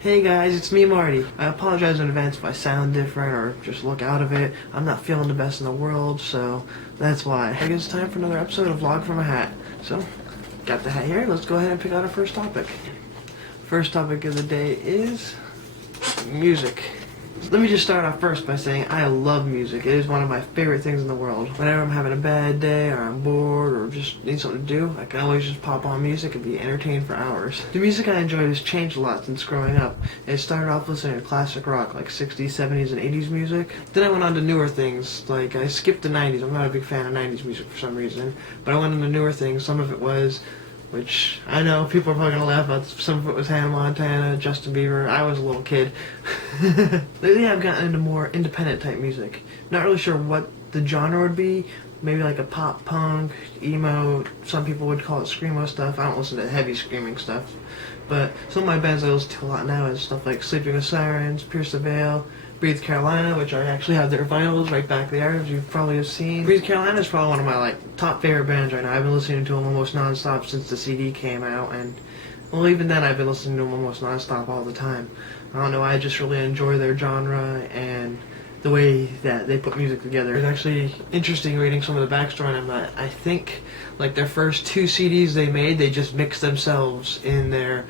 Hey guys, it's me, Marty. I apologize in advance if I sound different or just look out of it. I'm not feeling the best in the world, so that's why. I guess it's time for another episode of Vlog from a Hat. So, got the hat here. Let's go ahead and pick out our first topic. First topic of the day is music. Let me just start off first by saying I love music. It is one of my favorite things in the world. Whenever I'm having a bad day or I'm bored or just need something to do, I can always just pop on music and be entertained for hours. The music I enjoyed has changed a lot since growing up. It started off listening to classic rock like 60s, 70s, and 80s music. Then I went on to newer things, like I skipped the 90s. I'm not a big fan of 90s music for some reason, but I went into newer things. Some of it was, which I know people are probably going to laugh about, some of it was Hannah Montana, Justin Bieber. I was a little kid. Lately I've gotten into more independent type music. Not really sure what the genre would be. Maybe like a pop punk, emo, some people would call it screamo stuff. I don't listen to heavy screaming stuff. But some of my bands I listen to a lot now is stuff like Sleeping with Sirens, Pierce the Veil, Breathe Carolina, which I actually have their vinyls right back there, as you probably have seen. Breathe Carolina is probably one of my top favorite bands right now. I've been listening to them almost non-stop since the CD came out, and well, even then I've been listening to them almost non-stop all the time. I don't know, I just really enjoy their genre and the way that they put music together. It's actually interesting reading some of the backstory on them. I think like their first two CDs they made, they just mixed themselves in their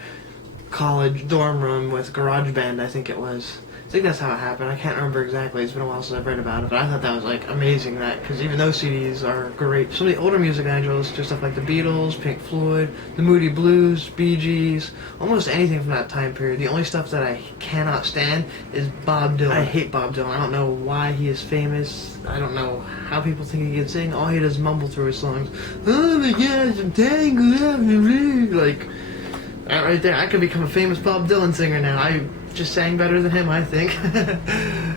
college dorm room with GarageBand, I think it was. I think that's how it happened. I can't remember exactly. It's been a while since I've read about it, but I thought that was amazing. That because even those CDs are great. Some of the older music I enjoy listening to stuff like the Beatles, Pink Floyd, the Moody Blues, Bee Gees, almost anything from that time period. The only stuff that I cannot stand is Bob Dylan. I hate Bob Dylan. I don't know why he is famous. I don't know how people think he can sing. All he does is mumble through his songs. Oh my gosh, I'm tangled up. Like that right there, I could become a famous Bob Dylan singer now. I just sang better than him, I think.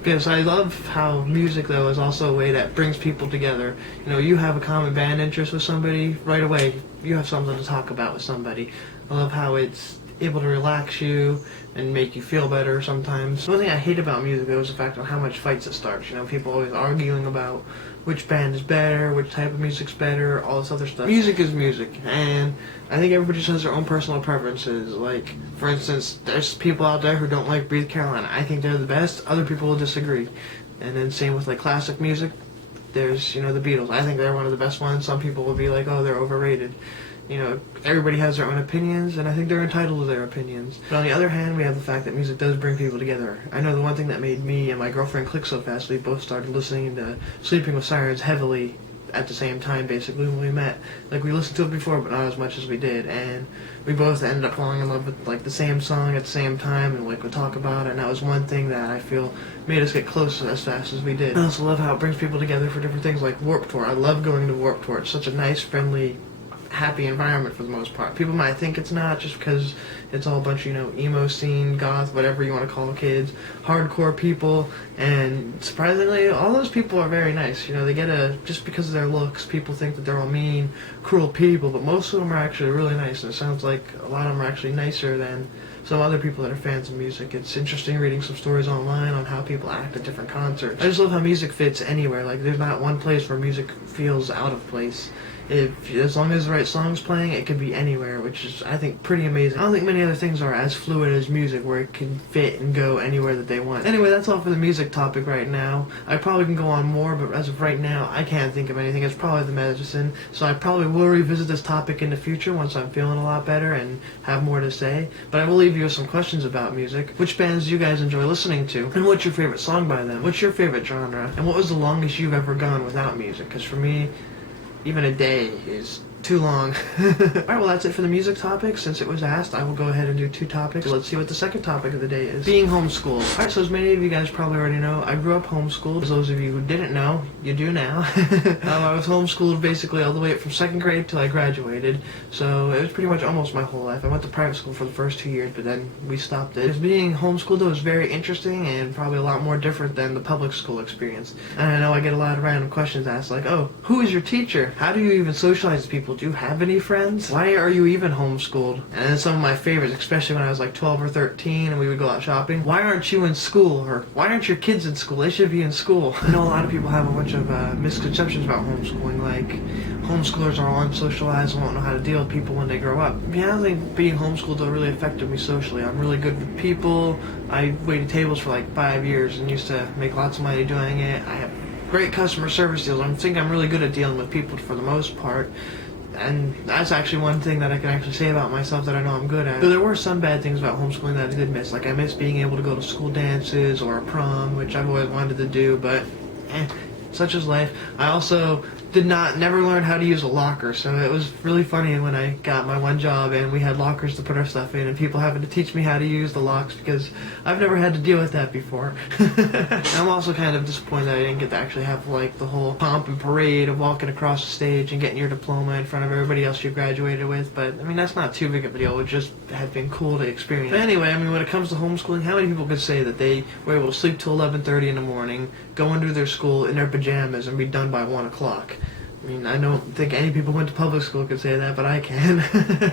Because I love how music, though, is also a way that brings people together. You know, you have a common band interest with somebody, right away you have something to talk about with somebody. I love how it's able to relax you and make you feel better sometimes. One thing I hate about music, though, is the fact of how much fights it starts. You know, people always arguing about which band is better, which type of music's better, all this other stuff. Music is music, and I think everybody just has their own personal preferences. Like, for instance, there's people out there who don't like Breathe Carolina. I think they're the best. Other people will disagree. And then same with classic music. There's, the Beatles. I think they're one of the best ones. Some people will be like, oh, they're overrated. Everybody has their own opinions, and I think they're entitled to their opinions. But on the other hand, we have the fact that music does bring people together. I know the one thing that made me and my girlfriend click so fast, we both started listening to Sleeping with Sirens heavily at the same time, basically, when we met. We listened to it before, but not as much as we did, and we both ended up falling in love with, the same song at the same time, and, would talk about it, and that was one thing that I feel made us get close as fast as we did. I also love how it brings people together for different things, like Warped Tour. I love going to Warped Tour. It's such a nice, friendly, happy environment for the most part. People might think it's not just because it's all a bunch of, emo scene, goth, whatever you want to call kids, hardcore people, and surprisingly, all those people are very nice. They get just because of their looks, people think that they're all mean, cruel people, but most of them are actually really nice, and it sounds like a lot of them are actually nicer than some other people that are fans of music. It's interesting reading some stories online on how people act at different concerts. I just love how music fits anywhere. There's not one place where music feels out of place. As long as the right song's playing, it could be anywhere, which is, I think, pretty amazing. I don't think many other things are as fluid as music, where it can fit and go anywhere that they want. Anyway, that's all for the music topic right now. I probably can go on more, but as of right now, I can't think of anything. It's probably the medicine, so I probably will revisit this topic in the future once I'm feeling a lot better and have more to say. But I will leave you with some questions about music. Which bands do you guys enjoy listening to? And what's your favorite song by them? What's your favorite genre? And what was the longest you've ever gone without music? Because for me, even a day is too long. Alright, well that's it for the music topic. Since it was asked, I will go ahead and do two topics. Let's see what the second topic of the day is. Being homeschooled. Alright, so as many of you guys probably already know, I grew up homeschooled. As those of you who didn't know, you do now. I was homeschooled basically all the way up from second grade till I graduated. So it was pretty much almost my whole life. I went to private school for the first 2 years, but then we stopped it. Being homeschooled though was very interesting and probably a lot more different than the public school experience. And I know I get a lot of random questions asked like, oh, who is your teacher? How do you even socialize with people? people, do you have any friends? Why are you even homeschooled? And then some of my favorites, especially when I was like 12 or 13 and we would go out shopping. Why aren't you in school? Or why aren't your kids in school? They should be in school. I know a lot of people have a bunch of misconceptions about homeschooling, like homeschoolers are all unsocialized and won't know how to deal with people when they grow up. I don't think being homeschooled though really affected me socially. I'm really good with people. I waited tables for like 5 years and used to make lots of money doing it. I have great customer service skills. I think I'm really good at dealing with people for the most part. And that's actually one thing that I can actually say about myself that I know I'm good at. So there were some bad things about homeschooling that I did miss. Like I missed being able to go to school dances or a prom, which I've always wanted to do, but such is life. I also never learned how to use a locker, so it was really funny when I got my one job and we had lockers to put our stuff in and people having to teach me how to use the locks because I've never had to deal with that before. I'm also kind of disappointed that I didn't get to actually have like the whole pomp and parade of walking across the stage and getting your diploma in front of everybody else you graduated with, but I mean that's not too big of a deal. It would just have been cool to experience. But anyway, I mean when it comes to homeschooling, how many people could say that they were able to sleep till 11:30 in the morning, go into their school in their pajamas and be done by 1 o'clock? I mean, I don't think any people who went to public school could say that, but I can.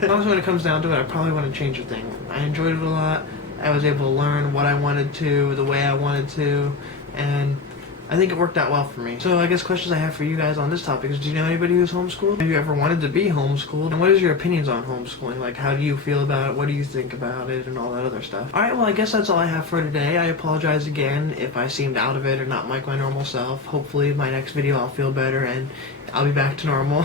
Also, when it comes down to it, I probably want to change a thing. I enjoyed it a lot. I was able to learn what I wanted to, the way I wanted to, and I think it worked out well for me. So I guess questions I have for you guys on this topic is, do you know anybody who's homeschooled? Have you ever wanted to be homeschooled? And what is your opinions on homeschooling? Like, how do you feel about it? What do you think about it? And all that other stuff. Alright, well, I guess that's all I have for today. I apologize again if I seemed out of it or not like my normal self. Hopefully, my next video I'll feel better and I'll be back to normal.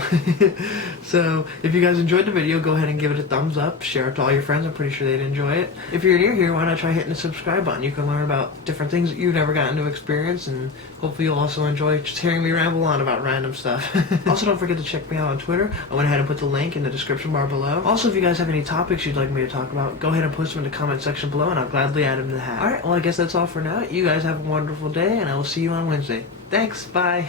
So, if you guys enjoyed the video, go ahead and give it a thumbs up. Share it to all your friends. I'm pretty sure they'd enjoy it. If you're new here, why not try hitting the subscribe button? You can learn about different things that you've never gotten to experience, and hopefully you'll also enjoy just hearing me ramble on about random stuff. Also, don't forget to check me out on Twitter. I went ahead and put the link in the description bar below. Also, if you guys have any topics you'd like me to talk about, go ahead and post them in the comment section below, and I'll gladly add them to the hat. Alright, well, I guess that's all for now. You guys have a wonderful day, and I will see you on Wednesday. Thanks, bye!